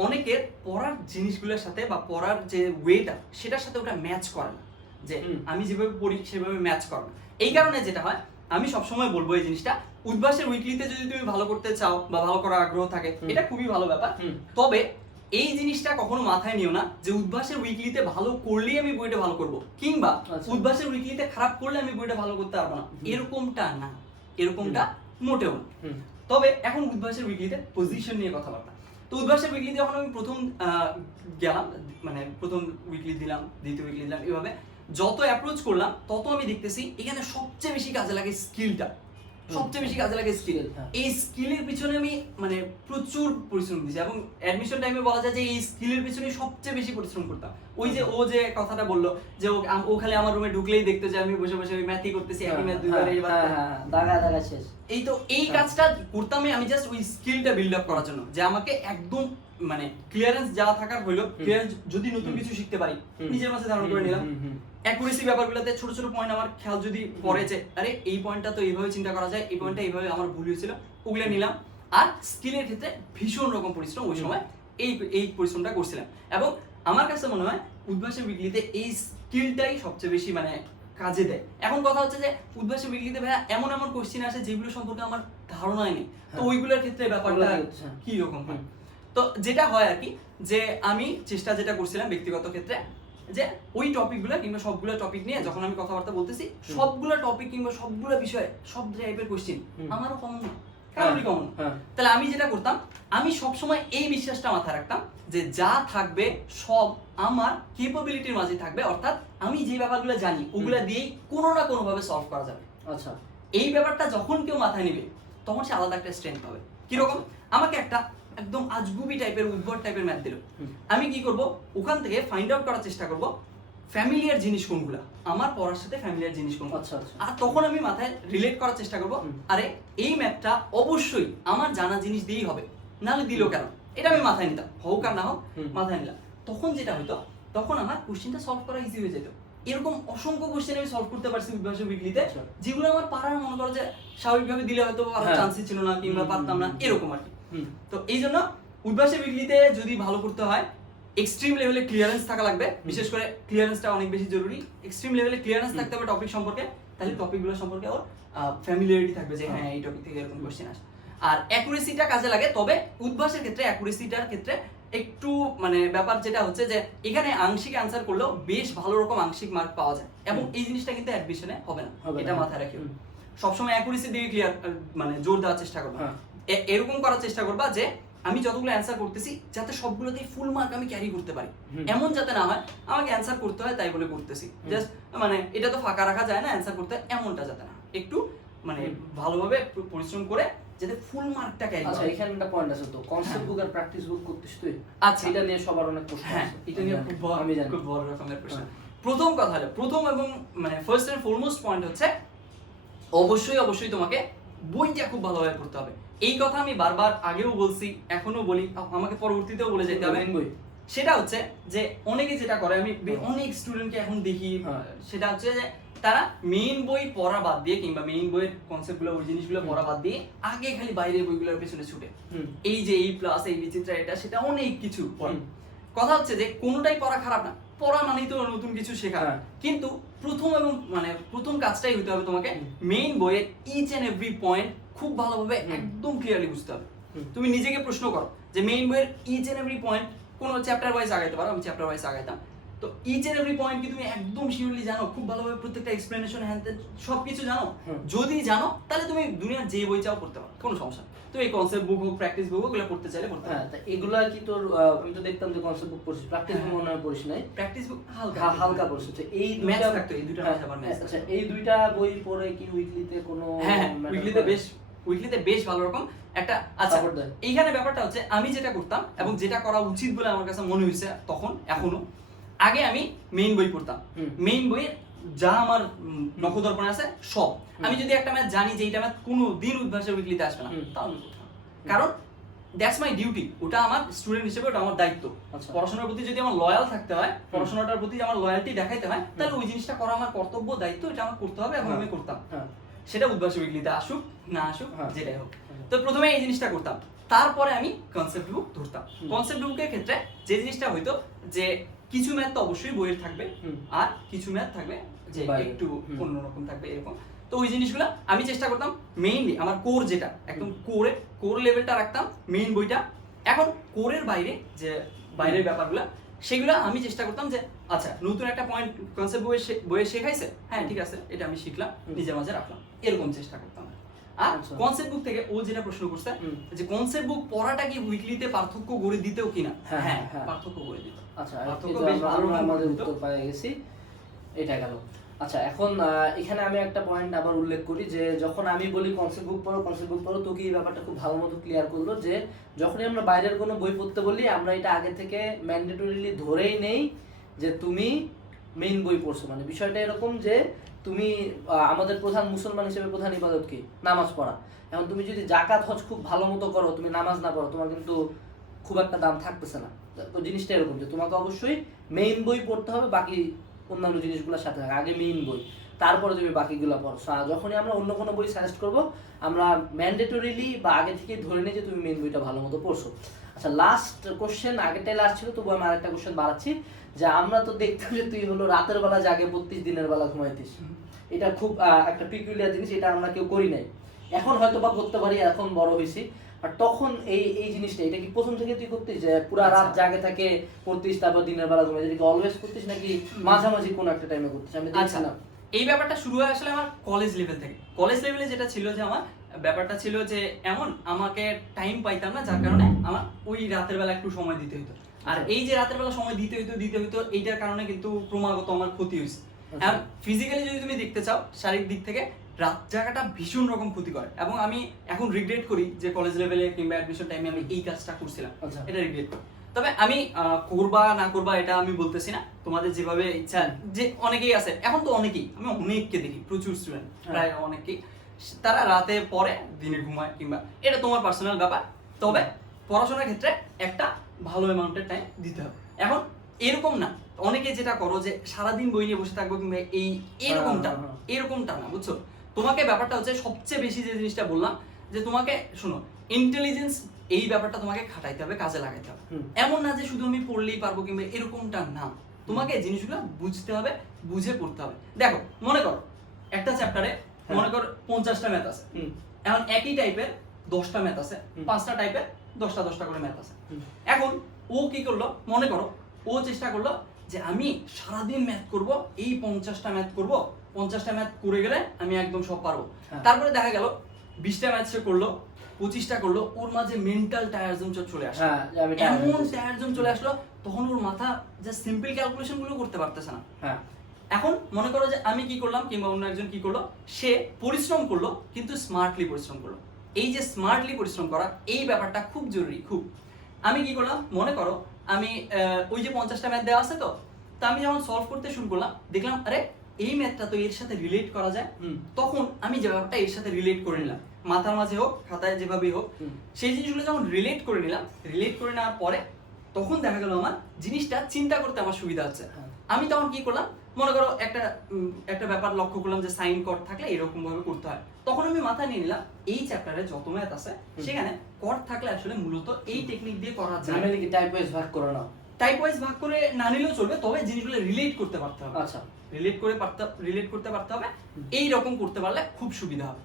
অনেকের পড়ার জিনিসগুলোর সাথে বা পড়ার যে ওয়েটা সেটার সাথে ওটা ম্যাচ করে না, যে আমি যেভাবে পড়ি সেভাবে ম্যাচ করে না। এই কারণে যেটা হয়, আমি সবসময় বলবো এই জিনিসটা, উদ্ভাসের উইকলিতে যদি তুমি ভালো করতে চাও বা ভালো করার আগ্রহ থাকে, এটা খুবই ভালো ব্যাপার। তবে এই জিনিসটা কখনো মাথায় নিও না যে উদ্ভাসের উইকলিতে ভালো করলেই আমি বইটা ভালো করব, কিংবা উদ্ভাসের উইকলিতে খারাপ করলে আমি বইটা ভালো করতে পারবো না, এরকমটা মোটেও না। তবে এখন উদ্ভাসের উইকলিতে পজিশন নিয়ে কথাবার্তা। তো উদ্ভাসের উইকলিতে যখন আমি প্রথম গেলাম, মানে প্রথম উইকলি দিলাম, দ্বিতীয় উইকলি দিলাম, এভাবে যত অ্যাপ্রোচ করলাম তত আমি দেখতেছি এখানে সবচেয়ে বেশি কাজে লাগে স্কিলটা, সবচেয়ে বেশি কাজে লাগে স্কিল। এই স্কিলের পিছনে আমি মানে প্রচুর পরিশ্রম দিয়েছি এবং অ্যাডমিশন টাইমে বলা যায় যে এই স্কিলের পিছনে সবচেয়ে বেশি পরিশ্রম করতাম। ওই যে ও যে কথাটা বললো যে ও খালি আমার রুমে ঢুকলেই দেখতে যে আমি বসে বসে ওই ম্যাথই করতেছি, একই ম্যাথ দুইবার এইবার দাগা দাগা শেষ। এই তো এই কাজটা করতাম আমি জাস্ট ওই স্কিলটা বিল্ড আপ করার জন্য, যে আমাকে একদম মানে ক্লিয়ারেন্স যা থাকার হইলো, ক্লিয়ারেন্স যদি নতুন কিছু শিখতে পারি নিজের মাঝে ধারণ করে নিলাম। অ্যাকুরেসি ব্যাপারগুলোতে ছোট ছোট পয়েন্ট আমার খেয়াল যদি পড়ে যে আরে এই পয়েন্টটা তো এইভাবে চিন্তা করা যায়, এই পয়েন্টটা এইভাবে আমার ভুল হয়েছিল, ওগুলো নিলাম। আর স্কিলের ক্ষেত্রে ভীষণ রকম পরিশ্রম ওই সময় এই পরিশ্রমটা করছিলাম। এবং আমার কাছে মনে হয় উদ্ভাসের উইকলিতে এই স্কিলটাই সবচেয়ে বেশি মানে কাজে দেয়। এখন কথা হচ্ছে যে উদ্ভাসের উইকলিতে ভাইয়া এমন এমন কোশ্চেন আসে যেগুলো সম্পর্কে আমার ধারণাই নেই, তো ওইগুলোর ক্ষেত্রে ব্যাপারটা কি রকম হয়। তো যেটা হয় আর কি, যে আমি চেষ্টা যেটা করছিলাম ব্যক্তিগত ক্ষেত্রে, যে ওই টপিকগুলো কিংবা সবগুলো টপিক নিয়ে যখন আমি কথাবার্তা বলতেছি, সবগুলো টপিক কিংবা সবগুলো বিষয়ে সব টাইপের কোশ্চেন আমারও কমন না, কারোরই কমন। তাহলে আমি যেটা করতাম, আমি সবসময় এই বিশ্বাসটা মাথায় রাখতাম যে যা থাকবে সব আমার ক্যাপাবিলিটির মাঝে থাকবে, অর্থাৎ আমি যে ব্যাপারগুলো জানি ওগুলা দিয়েই কোনো না কোনো ভাবে সলভ করা যাবে। আচ্ছা, এই ব্যাপারটা যখন কেউ মাথায় নেবে তখন সে আলাদা একটা স্ট্রেংথ পাবে। কিরকম, আমাকে একটা একদম আজগুবি টাইপের উদ্ভট টাইপের ম্যাথ দিল, আমি কি করব, ওখান থেকে ফাইন্ড আউট করার চেষ্টা করব ফ্যামিলিয়ার জিনিস কোনগুলো, আমার পড়ার সাথে ফ্যামিলিয়ার জিনিস কোনগুলো। আচ্ছা, আর তখন আমি মাথায় রিলেট করার চেষ্টা করব, আরে এই ম্যাথটা অবশ্যই আমার জানা জিনিস দিয়েই হবে, নাহলে দিল কেন, এটা আমি মাথায় নিতাম, হোক আর না হোক মাথায় নিলাম। তখন যেটা হতো, তখন আমার কোশ্চেনটা সলভ করা ইজি হয়ে যেত। এরকম অসংখ্য কোশ্চেন আমি সলভ করতে পারছি উদ্ভাসের উইকলিতে, যেগুলো আমার পারার মনে করো যে স্বাভাবিকভাবে দিলে হয়তো চান্সই ছিল না কিংবা পারতাম না, এরকম আর কি। তো এই জন্য উদ্ভাসের উইকলিতে যদি ভালো করতে হয়, এক্সট্রিম লেভেলে ক্লিয়ারেন্স থাকা লাগবে, বিশেষ করে ক্লিয়ারেন্সটা অনেক বেশি জরুরি। এক্সট্রিম লেভেলে ক্লিয়ারেন্স থাকতে হবে টপিক সম্পর্কে, তাহলে টপিকগুলো সম্পর্কে ওর ফ্যামিলিয়ারিটি থাকবে যে হ্যাঁ এই টপিক থেকে এরকম কোশ্চেন আসে। আর অ্যাকুরেসিটা কাজে লাগে, তবে উদ্ভাসের ক্ষেত্রে অ্যাকুরেসিটার ক্ষেত্রে একটু মানে ব্যাপার যেটা হচ্ছে যে এখানে আংশিক অ্যান্সার করলেও বেশ ভালো রকম আংশিক মার্ক পাওয়া যায়, এবং এই জিনিসটা কিন্তু অ্যাডমিশনে হবে না, এটা মাথায় রাখি। সবসময় অ্যাকুরেসি দিয়ে ক্লিয়ার মানে জোর দেওয়ার চেষ্টা করবা, এরকম করার চেষ্টা করবা যে আমি যতগুলো অ্যান্সার করতেছি যাতে সবগুলোতেই ফুল মার্ক আমি ক্যারি করতে পারি, এমন যাতে না হয় আমাকে অ্যান্সার করতে হয় তাই বলে করতেছি, জাস্ট মানে এটা তো ফাঁকা রাখা যায় না, অ্যান্সার করতে এমনটা যাতে না, একটু মানে ভালোভাবে পরিশ্রম করে যাতে ফুল মার্কটা ক্যারি করে। আচ্ছা, এখানে একটা পয়েন্ট আছে, তো কনসেপ্ট বুক আর প্র্যাকটিস বুক করতেছিস তুই? আচ্ছা, এটা নিয়ে সবার অনেক প্রশ্ন হ্যাঁ, আছে, এটা নিয়ে খুব বড়, আমি জানি, খুব বড় রকমের প্রশ্ন। প্রথম কথা হলো, প্রথম এবং মানে ফার্স্ট এন্ড ফরমোস্ট পয়েন্ট হচ্ছে অবশ্যই তোমাকে বইটা খুব ভালোভাবে পড়তে হবে। এই কথা আমি বারবার আগেও বলছি, এখনো বলি, আমাকে পরবর্তীতেও বলে যেতে হবে। সেটা হচ্ছে যে অনেকে যেটা করে, আমি অনেক স্টুডেন্টকে এখন দেখি, সেটা হচ্ছে যে তারা মেইন বই পড়া বাদ দিয়ে কিংবা মেইন বইয়ের কনসেপ্টগুলো ওই জিনিসগুলো পড়া বাদ দিয়ে আগে খালি বাইরের বইগুলোর পেছনে ছুটে, এই যে এই প্লাস এই বিচিত্রা এটা সেটা অনেক কিছু পড়ে। কথা হচ্ছে যে কোনোটাই পড়া খারাপ না, পড়া মানেই তো নতুন কিছু শেখা, কিন্তু প্রথম এবং মানে প্রথম কাজটাই হতে হবে তোমাকে মেইন বইয়ের ইচ এন্ড এভরি পয়েন্ট খুব ভালোভাবে একদম ক্লিয়ারলি বুঝতে হবে। তুমি নিজেকে প্রশ্ন করো যে মেইন বইয়ের ইচ এন্ড এভরি পয়েন্ট, কোনো চ্যাপ্টার ওয়াইজ আগাইতে পারো, আমি চ্যাপ্টার ওয়াইজ আগাইতাম, তো ইচ এন্ড এভরি পয়েন্ট কি তুমি একদম শিওরলি জানো, খুব ভালোভাবে প্রত্যেকটা এক্সপ্লেনেশন হ্যান্ড সবকিছু জানো? যদি জানো তাহলে তুমি দুনিয়ার যে বই চাও পড়তে পারো, কোনো সমস্যা। তো এই কনসেপ্ট বুক হোক, প্র্যাকটিস বুক হোক, এগুলো পড়তে চাইলে পড়তে পারো। হ্যাঁ, এগুলা কি তোর, আমি তো দেখতাম যে কনসেপ্ট বুক পড়ছিস, প্র্যাকটিস বুক মনে হয় পড়িস নাই? প্র্যাকটিস বুক হালকা পড়ছিস। এই দুইটা থাকতো, এই দুইটা মাঝে আবার ম্যাথস। আচ্ছা, এই দুইটা বই পড়ে কি উইকলিতে কোনো? হ্যাঁ, উইকলিতে বেশ ভালো রকম একটা। আচ্ছা, এইখানে ব্যাপারটা হচ্ছে আমি যেটা করতাম এবং যেটা করা উচিত বলে আমার কাছে মনে হয়েছে তখন, এখনো, আগে আমি মেইন বই পড়তাম, মেইন বইয়ের যা আমার নখদর্পণে আছে সব। আমি যদি একটা ম্যাথ জানি যে এইটা ম্যাথ কোনো দিন উদ্ভাসের উইকলিতে আসবে না, তাহলে পড়তাম, কারণ দ্যাটস মাই ডিউটি, ওটা আমার স্টুডেন্ট হিসেবে ওটা আমার দায়িত্ব। পড়াশোনার প্রতি যদি আমার লয়াল থাকতে হয়, পড়াশোনাটার প্রতি আমার লয়ালটি দেখাইতে হয়, তাহলে ওই জিনিসটা করা আমার কর্তব্য, দায়িত্ব, এটা আমার করতে হবে এবং আমি করতাম। সেটা উদ্ভাসের উইকলিতে আসুক না আসুক, যেটাই হোক। তো প্রথমে এই জিনিসটা করতাম, তারপরে আমি কনসেপ্ট বুক ধরতাম। কনসেপ্ট বুকের ক্ষেত্রে যে জিনিসটা হইতো যে কিছু ম্যাথ তো অবশ্যই বইয়ের থাকবে, আর কিছু ম্যাথ থাকবে যে একটু অন্যরকম থাকবে, এরকম। তো ওই জিনিসগুলো আমি চেষ্টা করতাম মেইনলি আমার কোর যেটা একদম কোর লেভেলটা রাখতাম মেইন বইটা। এখন কোরের বাইরে যে বাইরের ব্যাপারগুলো, সেগুলো আমি চেষ্টা করতাম যে আচ্ছা নতুন একটা পয়েন্ট কনসেপ্ট বইয়ে শেখাইছে, হ্যাঁ ঠিক আছে, এটা আমি শিখলাম, নিজের মাঝে রাখলাম, এরকম চেষ্টা করতাম। আর আচ্ছা। কনসেপ্ট বুক থেকে ও যেটা প্রশ্ন করছে যে কনসেপ্ট বুক পড়াটা কি উইকলিতে পার্থক্য গড়ে দিতেও কিনা, হ্যাঁ, হ্যাঁ হ্যাঁ। পার্থক্য গড়ে দিত। আচ্ছা, পার্থক্য এই বেশ যে ভালো আমরা রকম আমাদের গড়ে দিত। উত্তর পেয়ে গেছি, এটা গেল। আচ্ছা, এখন এখানে আমি একটা পয়েন্ট আবার উল্লেখ করি যে যখন আমি বলি কনসেপ্ট বুক পড়ো, তো কি এই ব্যাপারটা খুব ভালো মতো ক্লিয়ার করলো যে যখনই আমরা বাইরের কোনো বই পড়তে বলি আমরা এটা আগে থেকে ম্যান্ডেটরিলি ধরেই নেই যে তুমি মেইন বই পড়ছো। মানে বিষয়টা এরকম যে তুমি আমাদের প্রধান মুসলমান হিসেবে প্রধান ইবাদত কি? নামাজ পড়া। এখন তুমি যদি জাকাত হজ খুব ভালো মতো করো, তুমি নামাজ না পড়ো, তোমার কিন্তু খুব একটা দাম থাকতেছে না। তো জিনিসটা এরকম যে তোমাকে অবশ্যই মেইন বই পড়তে হবে, বাকি অন্যান্য জিনিসগুলোর সাথে থাকে। আগে মেইন বই, তারপরে তুমি বাকিগুলো পড়ো। যখনই আমরা অন্য কোনো বই সাজেস্ট করব, আমরা ম্যান্ডেটরিলি বা আগে থেকেই ধরে নিই যে তুমি মেইন বইটা ভালো মতো পড়ছো। আচ্ছা, লাস্ট কোশ্চেন, আগেরটাই লাস্ট ছিল, তবু আমি আরেকটা কোশ্চেন বাড়াচ্ছি যে আমরা তো দেখতাম যে তুই হলো রাতের বেলা জাগে 32, দিনের বেলা ঘুমাইতিস। এটা খুব একটা পিকুলিয়ার জিনিস, এটা আমরা কেউ করি নাই। এখন হয়তো বা করতে পারি, এখন বড় হয়েছি। আর তখন এই জিনিসটা, এটা কি প্রথম থেকে তুই করতিস যে পুরা রাত জাগে থাকে পড়তিস, তারপর দিনের বেলা ঘুমাই, এটা কি অলওয়েজ করতিস নাকি মাঝামাঝি কোন একটা টাইমে করতিস? আমি দেখছি না। এই ব্যাপারটা শুরু হয় আসলে আমার কলেজ লেভেল থেকে। কলেজ লেভেলে যেটা ছিল যে আমার ব্যাপারটা ছিল যে এমন আমাকে টাইম পাইতাম না, যার কারণে আমার ওই রাতের বেলা একটু সময় দিতে হতো। আর এই যে রাতের বেলা সময় দিতে হতো এইটার কারণে কিন্তু ক্রমাগত আমার ক্ষতি হয়েছে। আর ফিজিক্যালি যদি তুমি দেখতে চাও, শারীরিক দিক থেকে রাত জায়গাটা ভীষণ রকম ক্ষতি করে। এবং আমি এখন রিগ্রেট করি যে কলেজ লেভেলে কিংবা অ্যাডমিশন টাইমে আমি এই কাজটা করছিলাম, এটা রিগ্রেট করি। তবে আমি করবা না করবা এটা আমি বলতেছি না, তোমাদের যেভাবে ইচ্ছা। যে অনেকেই আছে, এখন তো অনেকেই, আমি অনেককে দেখি, প্রচুর স্টুডেন্ট, প্রায় অনেকেই তারা রাতে পড়ে দিনে ঘুমায়, কিংবা এটা তোমার পার্সোনাল ব্যাপার। তবে পড়াশোনার ক্ষেত্রে একটা ভালো অ্যামাউন্টের টাইম দিতে হবে। এখন এরকম না অনেকে যেটা করো যে সারাদিন বই নিয়ে বসে থাকবো, কিংবা এরকমটা না, বুঝছো? তোমাকে ব্যাপারটা হচ্ছে সবচেয়ে বেশি যে জিনিসটা বললাম যে তোমাকে শোনো, ইন্টেলিজেন্স এই ব্যাপারটা তোমাকে খাটাইতে হবে, কাজে লাগাইতে হবে। এমন না যে শুধু আমি পড়লেই পারবো, কিংবা এরকমটা না। তোমাকে জিনিসগুলো বুঝতে হবে, বুঝে পড়তে হবে। দেখো, মনে করো একটা চ্যাপ্টারে মনে করো 50টা ম্যাথ আছে। এখন একই টাইপের 10টা ম্যাথ আছে, 5টা টাইপের 10টা করে ম্যাথ আছে। এখন ও কি করলো, মনে করো ও চেষ্টা করলো যে আমি সারাদিন ম্যাথ করব, এই 50টা ম্যাথ করব, 50টা ম্যাথ করে গেলে আমি একদম সব পারবো। তারপরে দেখা গেল 20টা ম্যাথ সে করলো, 25টা করলো, ওর মাঝে মেন্টাল টায়ারজম চলে আসলো। এমন টায়ারজম চলে আসলো, তখন ওর মাথা যে সিম্পল ক্যালকুলেশন গুলো করতে পারতেছে না। এখন মনে করো যে আমি কি করলাম, কিংবা অন্য একজন কি করলো, সে পরিশ্রম করলো কিন্তু স্মার্টলি পরিশ্রম করলো। এই যে স্মার্টলি পরিশ্রম করা, এই ব্যাপারটা খুব জরুরি, খুব। আমি কি করলাম, মনে করো আমি ওই যে 50টা ম্যাথ দেওয়া আছে, তো আমি যখন সলভ করতে শুরু করলাম, দেখলাম আরে এই ম্যাথটা তো এর সাথে রিলেট করা যায়। তখন আমি যে ব্যাপারটা এর সাথে রিলেট করে নিলাম, মাথার মাঝে হোক, খাতায় যেভাবেই হোক, সেই জিনিসগুলো যখন রিলেট করে নিলাম, রিলেট করে নেওয়ার পরে তখন দেখা গেল আমার জিনিসটা চিন্তা করতে আমার সুবিধা হচ্ছে। আমি তখন কি করলাম, মনে করো একটা ব্যাপার লক্ষ্য করলাম যে সাইন কট থাকলে এরকম ভাবে করতে হয়। তখন আমি মাথায় নিয়ে নিলাম এই চ্যাপ্টারে যত ম্যাথ আছে সেখানে কট থাকলে আসলে মূলত এই টেকনিক দিয়ে করা যায়। মানে কি টাইপ ওয়াইজ ভাগ করে নাও? টাইপ ওয়াইজ ভাগ করে না নিলেও চলবে, তবে জিনিসগুলো রিলেট করতে পারতে হবে। আচ্ছা, রিলেট করতে পারতে হবে। এই রকম করতে পারলে খুব সুবিধা হবে।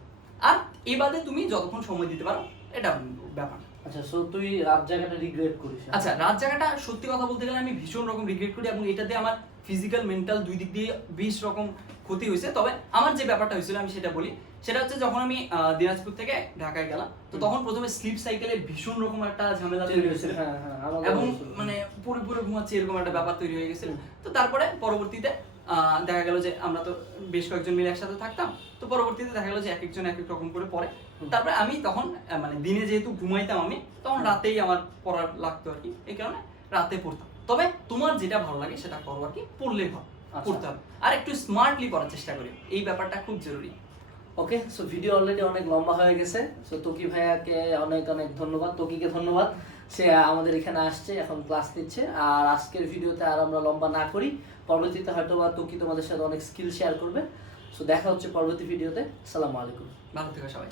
আর এই বাদে তুমি যতক্ষণ সময় দিতে পারো, এটা ব্যাপার। আচ্ছা, সো তুই রাত জায়গাটা রিগ্রেট করিস? আচ্ছা, রাত জায়গাটা সত্যি কথা বলতে গেলে আমি ভীষণ রকম রিগ্রেট করি, এবং এটাতে আমার ফিজিক্যাল মেন্টাল দুই দিক দিয়ে বেশ রকম ক্ষতি হয়েছে। তবে আমার যে ব্যাপারটা হয়েছিল আমি সেটা বলি। সেটা হচ্ছে যখন আমি দিনাজপুর থেকে ঢাকায় গেলাম, তো তখন প্রথমে স্লিপ সাইকেলে ভীষণ রকম একটা ঝামেলা তৈরি হয়েছিল, এবং মানে পুরো ঘুমাচ্ছি এরকম একটা ব্যাপার তৈরি হয়ে গেছিল। তো তারপরে পরবর্তীতে দেখা গেল যে আমরা তো বেশ কয়েকজন মিলে একসাথে থাকতাম, তো পরবর্তীতে দেখা গেল যে এক একজন এক এক রকম করে পড়ে। তারপরে আমি তখন মানে দিনে যেহেতু ঘুমাইতাম আমি, তখন রাতেই আমার পড়ার লাগতো আর কি, এই কারণে রাতে পড়তাম। তবে তোমার যেটা ভালো লাগে সেটা করো আর কি, পড়লেই হয়, পড়তে হবে। আর একটু স্মার্টলি পড়ার চেষ্টা করি, এই ব্যাপারটা খুব জরুরি। ওকে, সো ভিডিও অলরেডি অনেক লম্বা হয়ে গেছে। সো তকি ভাইয়াকে অনেক অনেক ধন্যবাদ, তকিকে ধন্যবাদ, সে আমাদের এখানে আসছে, এখন ক্লাস নিচ্ছে। আর আজকের ভিডিওতে আর আমরা লম্বা না করি, পরবর্তীতে হয়তো বা তকি তোমাদের সাথে অনেক স্কিল শেয়ার করবে। সো দেখা হচ্ছে পরবর্তী ভিডিওতে। আসসালামু আলাইকুম, ভালো থেকো সবাই।